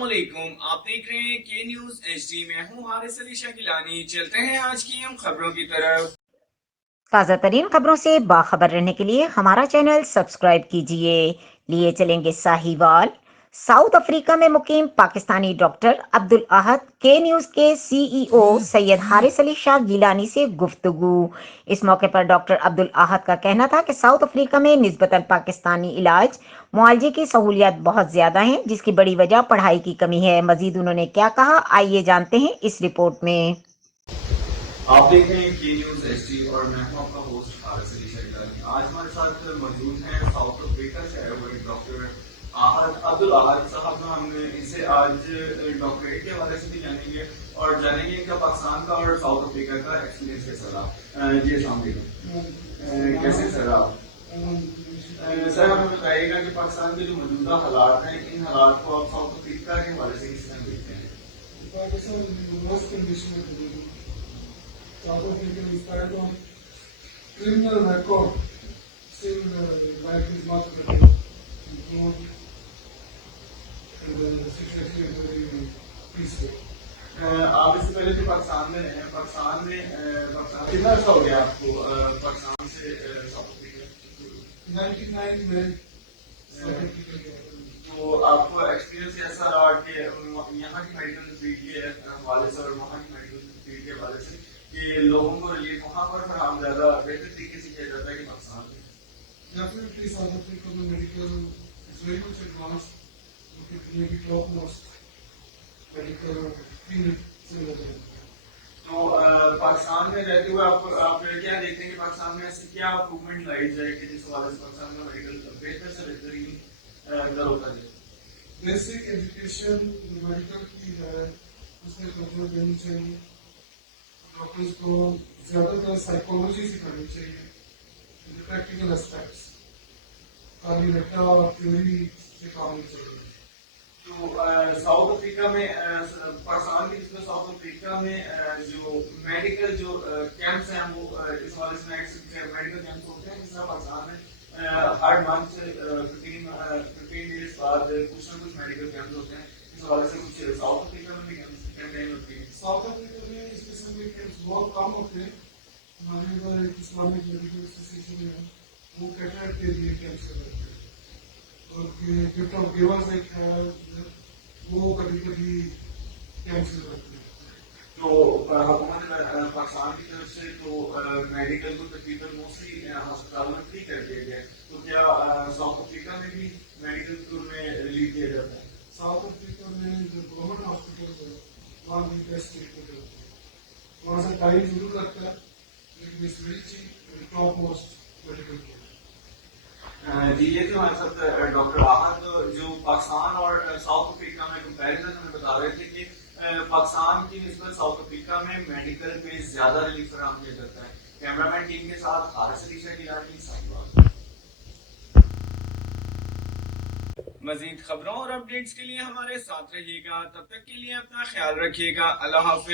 अस्सलाम वालेकुम, आप देख रहे हैं के न्यूज HD। मैं हूं हारिस अली शाकिलानी। चलते हैं आज की हम खबरों की तरफ। ताज़ा तरीन खबरों से बाखबर रहने के लिए हमारा चैनल सब्सक्राइब कीजिए। लिए चलेंगे साहिवाल। साउथ अफ्रीका में मुकीम पाकिस्तानी डॉक्टर अब्दुल अहद के न्यूज़ के CEO सैयद हारिस अली शाह गिलानी से गुफ्तगू। इस मौके पर डॉक्टर अब्दुल अहद का कहना था कि साउथ अफ्रीका में निस्बतन पाकिस्तानी इलाज मुआलजे की सहूलियात बहुत ज्यादा हैं, जिसकी बड़ी वजह पढ़ाई की कमी है। मजीद उन्होंने क्या कहा, आइए जानते हैं इस रिपोर्ट में। आप देख रहे हैं के न्यूज HD और मैं हूं आपका होस्ट हारिस अली शाकिलानी। आज हमारे साथ मौजूद हैं साउथ अफ्रीका से आए हुए डॉक्टर अब्दुल अहद साहब। हमने इनसे आज डॉक्टरेट के हवाले से भी जानेंगे और जानेंगे इनका पाकिस्तान का और साउथ अफ्रीका का एक्सपीरियंस कैसा रहा। जी अस्सलाम वालेकुम, कैसे सर आप? सर हमें बताइएगा कि पाकिस्तान के जो मौजूदा हालात हैं, इन हालात को आप साउथ अफ्रीका के हवाले से किस तरह देखते हैं? South Africa is kind of criminal record, still life is not very good, and the situation is very peaceful. आप इससे पहले जो पाकिस्तान में रहे हैं, पाकिस्तान कितना अर्सा हो गया आपको पाकिस्तान से साउथ अफ्रीका? 99 में South Africa गया। तो आपको एक्सपीरियंस कैसा रहा कि यहाँ की मेडिकल फील्ड के हवाले से और वहाँ की मेडिकल फील्ड के हवाले से कि लोगों को रिलीफ वहाँ पर फराहम ज़्यादा बेहतर तरीके से किया जाता है कि पाकिस्तान में? Definitely South Africa में medical is very much advanced, maybe top most medical field से लगे। तो पाकिस्तान में रहते हुए आप क्या देखते हैं कि पाकिस्तान में ऐसी क्या इम्प्रूवमेंट लाई जाए कि जिस हवाले से पाकिस्तान में मेडिकल बेहतर से बेहतरीन कर होता जाए? बेसिक एजुकेशन मेडिकल की है, उसमें तवज्जो देनी चाहिए। डॉक्टर्स को ज़्यादातर साइकोलॉजी सिखानी चाहिए, प्रैक्टिकल एस्पेक्ट्स, खाली रट्टा और थ्योरी सिखानी चाहिए। तो साउथ अफ्रीका में पाकिस्तान के जिसमें साउथ अफ्रीका में जो मेडिकल जो कैंप्स हैं वो इस हवाले से मेडिकल कैंप्स होते हैं जिस तरह पाकिस्तान में हर मंथ 15 डेज बाद कुछ ना कुछ मेडिकल कैंप्स होते हैं। इस हवाले से कुछ साउथ अफ्रीका में भी कैंपेन होती है? साउथ अफ्रीका में इस किस्म के कैंप्स बहुत कम होते हैं। हमारे इधर एक इस्लामिक मेडिकल एसोसिएशन है, वो कैटर के लिए कैंप्स कराते हैं, और गिफ्ट ऑफ गिवर्स एक है, वो कभी कभी कैंप्स कराते हैं। तो हुकूमत पाकिस्तान की तरफ से तो मेडिकल को तकरीबन मोस्टली अस्पतालों में फ्री कर दिया गया है। तो क्या साउथ अफ्रीका में भी मेडिकल में रिलीफ दिया जाता है? साउथ अफ्रीका में जो गवर्नमेंट हॉस्पिटल है वहाँ भी बेस्ट ट्रीटमेंट होती है। वहाँ से टाइम जरूर लगता है, लेकिन it's very cheap and top most medical care. जी ये जो हमारे साथ डॉक्टर अहद जो पाकिस्तान और साउथ अफ्रीका में कंपैरिजन हमें बता रहे थे कि पाकिस्तान की निस्बत साउथ अफ्रीका में मेडिकल पे ज्यादा रिलीफ फराहम किया जाता है। कैमरामैन टीम के साथ हारिस अली शाकिलानी, साहिवाल। मजीद खबरों और अपडेट्स के लिए हमारे साथ रहिएगा। तब तक के लिए अपना ख्याल रखिएगा। अल्लाह हाफिज।